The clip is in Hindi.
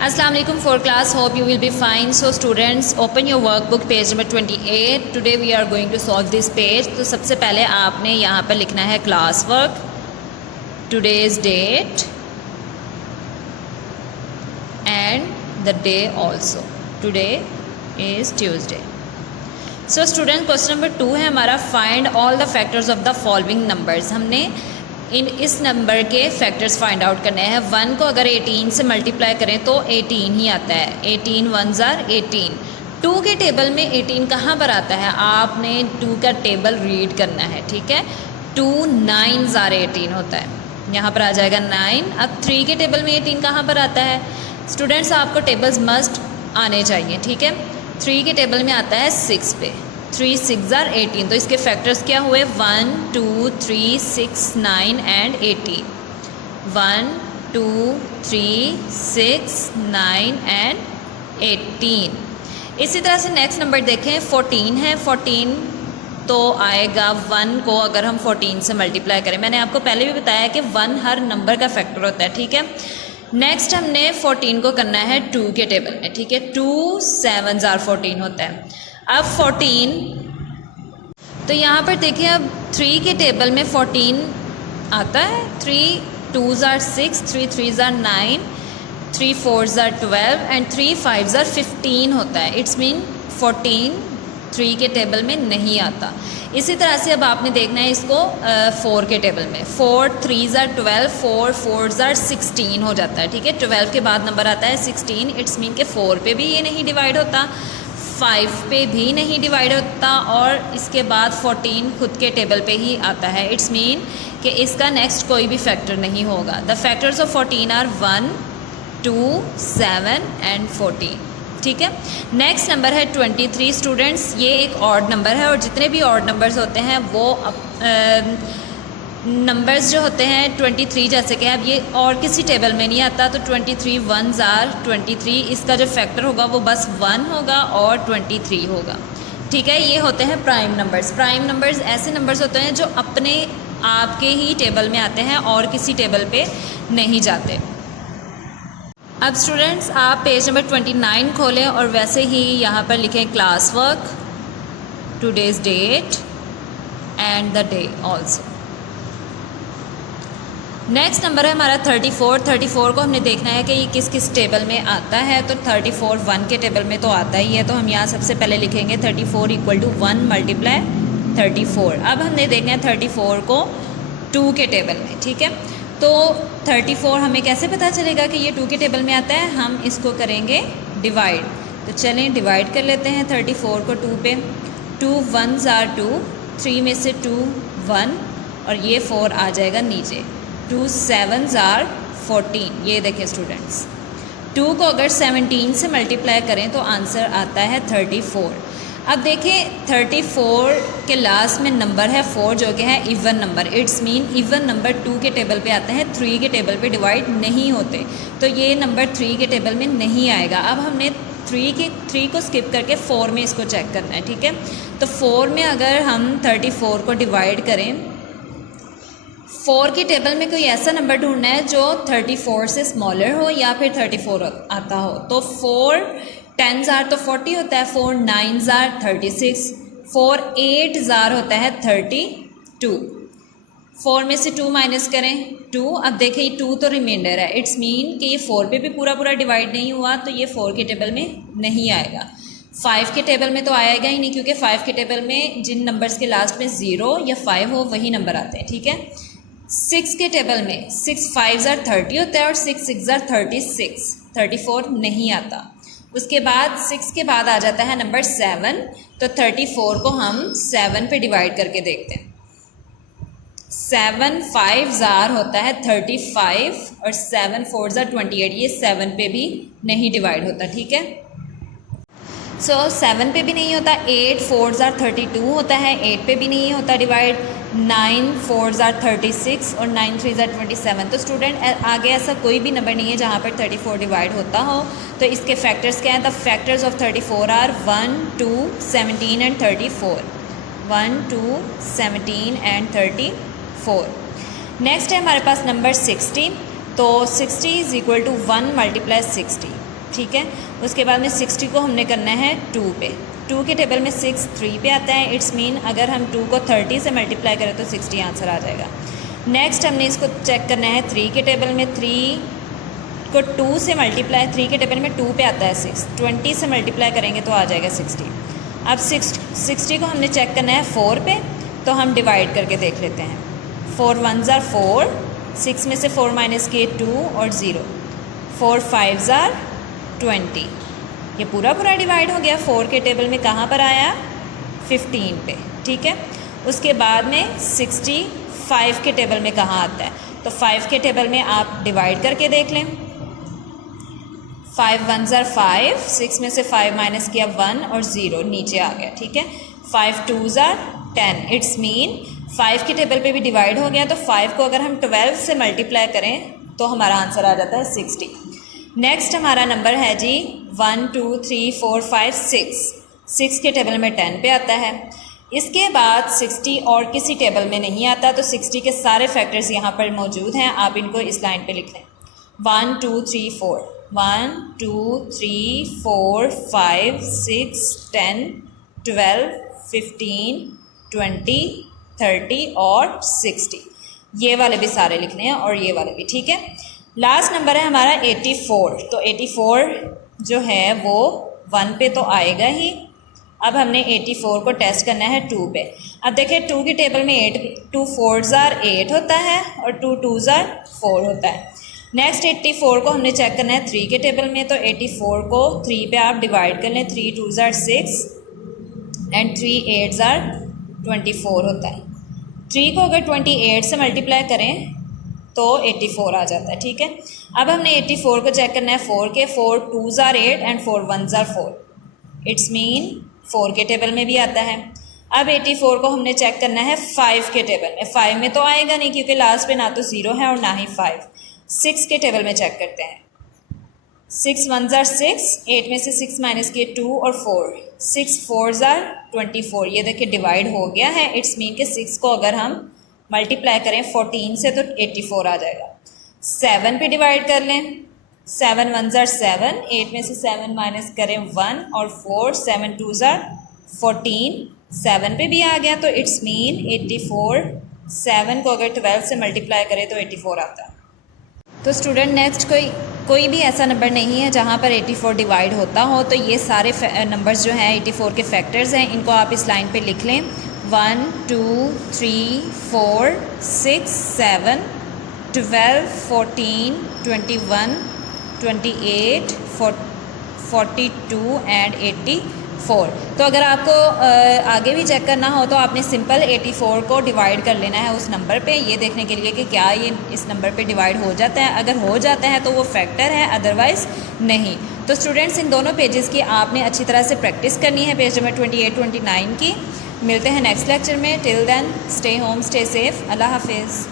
Assalamu alaikum for class. Hope you will be fine. So students, open your workbook page number 28. Today we are going to solve this page. तो सबसे पहले आपने यहाँ पर लिखना है class work, today's date and the day also. Today is Tuesday. So student, question number 2 है हमारा, find all the factors of the following numbers. हमने इस नंबर के फैक्टर्स फाइंड आउट करने हैं। 1 को अगर 18 से मल्टीप्लाई करें तो 18 ही आता है। 18 1s are 18। 2 के टेबल में 18 कहाँ पर आता है, आपने 2 का टेबल रीड करना है, ठीक है। 2 9s are 18 होता है, यहाँ पर आ जाएगा 9। अब 3 के टेबल में 18 कहाँ पर आता है। स्टूडेंट्स, आपको टेबल्स मस्ट आने चाहिए, ठीक है। 3 के टेबल में आता है 6 पे। 3 6s are 18। तो इसके फैक्टर्स क्या हुए, 1 2 3 6 9 एंड 18। 1 2 3 6 9 एंड 18। इसी तरह से नेक्स्ट नंबर देखें, 14 है। 14 तो आएगा 1 को अगर हम 14 से मल्टीप्लाई करें। मैंने आपको पहले भी बताया कि 1 हर नंबर का फैक्टर होता है, ठीक है। नेक्स्ट हमने 14 को करना है 2 के टेबल में, ठीक है। 2 7s are 14 होता है। अब 14, तो यहाँ पर देखिए, अब 3 के टेबल में 14 आता है। 3 2s are 6, 3 3s are 9, 3 4s are 12 and 3 5s are 15 होता है। इट्स मीन 14 3 के टेबल में नहीं आता। इसी तरह से अब आपने देखना है इसको 4 के टेबल में। 4 3s are 12, 4 4s are 16 हो जाता है, ठीक है। 12 के बाद नंबर आता है 16। इट्स मीन के 4 पे भी ये नहीं डिवाइड होता, 5 पे भी नहीं डिवाइड होता और इसके बाद 14 खुद के टेबल पे ही आता है। इट्स मीन कि इसका नेक्स्ट कोई भी फैक्टर नहीं होगा। The factors of 14 are 1 2 7 and 14, ठीक है। नेक्स्ट नंबर है 23। स्टूडेंट्स, ये एक ऑड नंबर है और जितने भी ऑड नंबर्स होते हैं वो नंबर्स जो होते हैं 23 जैसे कि अब ये और किसी टेबल में नहीं आता। तो 23 1s are 23। इसका जो फैक्टर होगा वो बस 1 होगा और 23 होगा, ठीक है। ये होते हैं प्राइम नंबर्स। प्राइम नंबर्स ऐसे नंबर्स होते हैं जो अपने आपके ही टेबल में आते हैं और किसी टेबल पे नहीं जाते। अब स्टूडेंट्स, आप पेज नंबर 29 खोलें और वैसे ही यहाँ पर लिखें class work, today's date and the day also. Next number है हमारा 34। 34 को हमने देखना है कि ये किस किस टेबल में आता है। तो 34 1 के टेबल में तो आता ही है, तो हम यहाँ सबसे पहले लिखेंगे 34 इक्वल टू 1 मल्टीप्लाई 34। अब हमने देखना है 34 को 2 के टेबल में, ठीक है। तो 34 हमें कैसे पता चलेगा कि ये 2 के टेबल में आता है, हम इसको करेंगे डिवाइड। तो चलें डिवाइड कर लेते हैं 34 को 2 पे। 2 1s are 2, 3 में से 2 1 और ये 4 आ जाएगा नीचे। 2 7s are 14। ये देखें स्टूडेंट्स, 2 को अगर 17 से मल्टीप्लाई करें तो आंसर आता है 34। अब देखें 34 के लास्ट में नंबर है 4 जो कि है even number. It's mean even number 2 के टेबल पे आते हैं, 3 के टेबल पे डिवाइड नहीं होते। तो ये नंबर 3 के टेबल में नहीं आएगा। अब हमने 3 को स्किप करके 4 में इसको चेक करना है, ठीक है। तो 4 में अगर हम 34 को डिवाइड करें, 4 के टेबल में कोई ऐसा नंबर ढूंढना है जो 34 से स्मॉलर हो या फिर 34 आता हो। तो 4 10s are तो 40 होता है, 4 9s are 36, 4 8s are होता है 32। 4 में से 2 माइनस करें 2। अब देखें ये 2 तो रिमाइंडर है। इट्स मीन कि ये 4 पे भी पूरा डिवाइड नहीं हुआ, तो ये 4 के टेबल में नहीं आएगा। 5 के टेबल में तो आएगा ही नहीं, क्योंकि 5 के टेबल में जिन नंबर्स के लास्ट में 0 या 5 हो वही नंबर आते हैं, ठीक है। 6 के टेबल में 6 5s are 30 होता है और 6 6s are 36। 34 नहीं आता। उसके बाद 6 के बाद आ जाता है नंबर 7। तो 34 को हम 7 पे डिवाइड करके देखते हैं। 7 5s are होता है 35 और 7 4s are 28। ये 7 पे भी नहीं डिवाइड होता, ठीक है। सो 7 पे भी नहीं होता। 8 4s are 32 होता है, 8 पे भी नहीं होता डिवाइड। 9 4s are 36 और 9 3s are 27। तो स्टूडेंट, आगे ऐसा कोई भी नंबर नहीं है जहाँ पर 34 डिवाइड होता हो। तो इसके फैक्टर्स क्या हैं? The factors of 34 are 1 2 17 and 34। 1 2 17 and 34। Next है हमारे पास नंबर 60। तो 60 इज़ इक्वल टू 1 मल्टीप्लाई 60। ठीक है। उसके बाद में 60 को हमने करना है 2 पे। 2 के टेबल में 6 3 पे आता है, इट्स मीन अगर हम 2 को 30 से मल्टीप्लाई करें तो 60 आंसर आ जाएगा। नेक्स्ट हमने इसको चेक करना है 3 के टेबल में। 3 को 2 से मल्टीप्लाई, 3 के टेबल में 2 पे आता है 6, 20 से मल्टीप्लाई करेंगे तो आ जाएगा 60। अब 60 को हमने चेक करना है 4 पे, तो हम डिवाइड करके देख लेते हैं। 4 1s are 4, 6 में से 4 माइनस किए 2 और 0, 4 5s are 20। ये पूरा डिवाइड हो गया। 4 के टेबल में कहाँ पर आया? 15 पे, ठीक है। उसके बाद में 60 5 के टेबल में कहाँ आता है? तो 5 के टेबल में आप डिवाइड करके देख लें। 5 1s are 5, 6 में से 5 माइनस किया 1 और 0 नीचे आ गया, ठीक है। 5 2s are 10, इट्स मीन 5 के टेबल पे भी डिवाइड हो गया, तो 5 को अगर हम 12 से मल्टीप्लाई करें तो हमारा आंसर आ जाता है 60। नेक्स्ट हमारा नंबर है जी 1 2 3 4 5 6। 6 के टेबल में 10 पे आता है। इसके बाद 60 और किसी टेबल में नहीं आता, तो 60 के सारे फैक्टर्स यहाँ पर मौजूद हैं। आप इनको इस लाइन पे लिख लें। 1 2 3 4, 1 2 3 4 5 6 10 12 15 20 30 और 60। ये वाले भी सारे लिखने हैं और ये वाले भी, ठीक है। लास्ट नंबर है हमारा 84। तो 84 जो है वो 1 पे तो आएगा ही। अब हमने 84 को टेस्ट करना है 2 पे। अब देखिए 2 की टेबल में 8, 2 4s are 8 होता है और 2 2s are 4 होता है। नेक्स्ट 84 को हमने चेक करना है 3 के टेबल में। तो 84 को 3 पे आप डिवाइड कर लें। 3 2s are 6 and 3 8s are 24 होता है। 3 को अगर 28 से मल्टीप्लाई करें तो 84 आ जाता है, ठीक है। अब हमने 84 को चेक करना है 4 के। 4 2s are 8 and 4 1s are 4, it's mean 4 के टेबल में भी आता है। अब 84 को हमने चेक करना है 5 के टेबल में। 5 में तो आएगा नहीं क्योंकि लास्ट पे ना तो 0 है और ना ही 5। 6 के टेबल में चेक करते हैं। 6 1s are 6, 8 में से 6 माइनस किए 2 और 4, 6 4s are 24। ये देखिए डिवाइड हो गया है, इट्स मीन कि 6 को अगर हम मल्टीप्लाई करें 14 से तो 84 आ जाएगा। 7 पे डिवाइड कर लें। 7 1s are 7, 8 में से 7 माइनस करें 1 और 4, 7 2s are 14, 7 पे भी आ गया, तो इट्स मीन 84। 7 को अगर 12 से मल्टीप्लाई करें तो 84 आता है। तो स्टूडेंट नेक्स्ट कोई भी ऐसा नंबर नहीं है जहाँ पर 84 डिवाइड होता हो। तो ये सारे नंबर्स जो हैं 84 के फैक्टर्स हैं, इनको आप इस लाइन पे लिख लें। 1 2 3 4 6 7 12 14 21 28 42 एंड 84। तो अगर आपको आगे भी चेक करना हो तो आपने सिंपल 84 को डिवाइड कर लेना है उस नंबर पे, ये देखने के लिए कि क्या ये इस नंबर पे डिवाइड हो जाता है। अगर हो जाता है तो वो फैक्टर है, अदरवाइज़ नहीं। तो स्टूडेंट्स इन दोनों पेजेस की आपने अच्छी तरह से प्रैक्टिस करनी है, पेज नंबर 28 29 की। मिलते हैं नेक्स्ट लेक्चर में। Till then stay home, stay safe, Allah हाफिज़।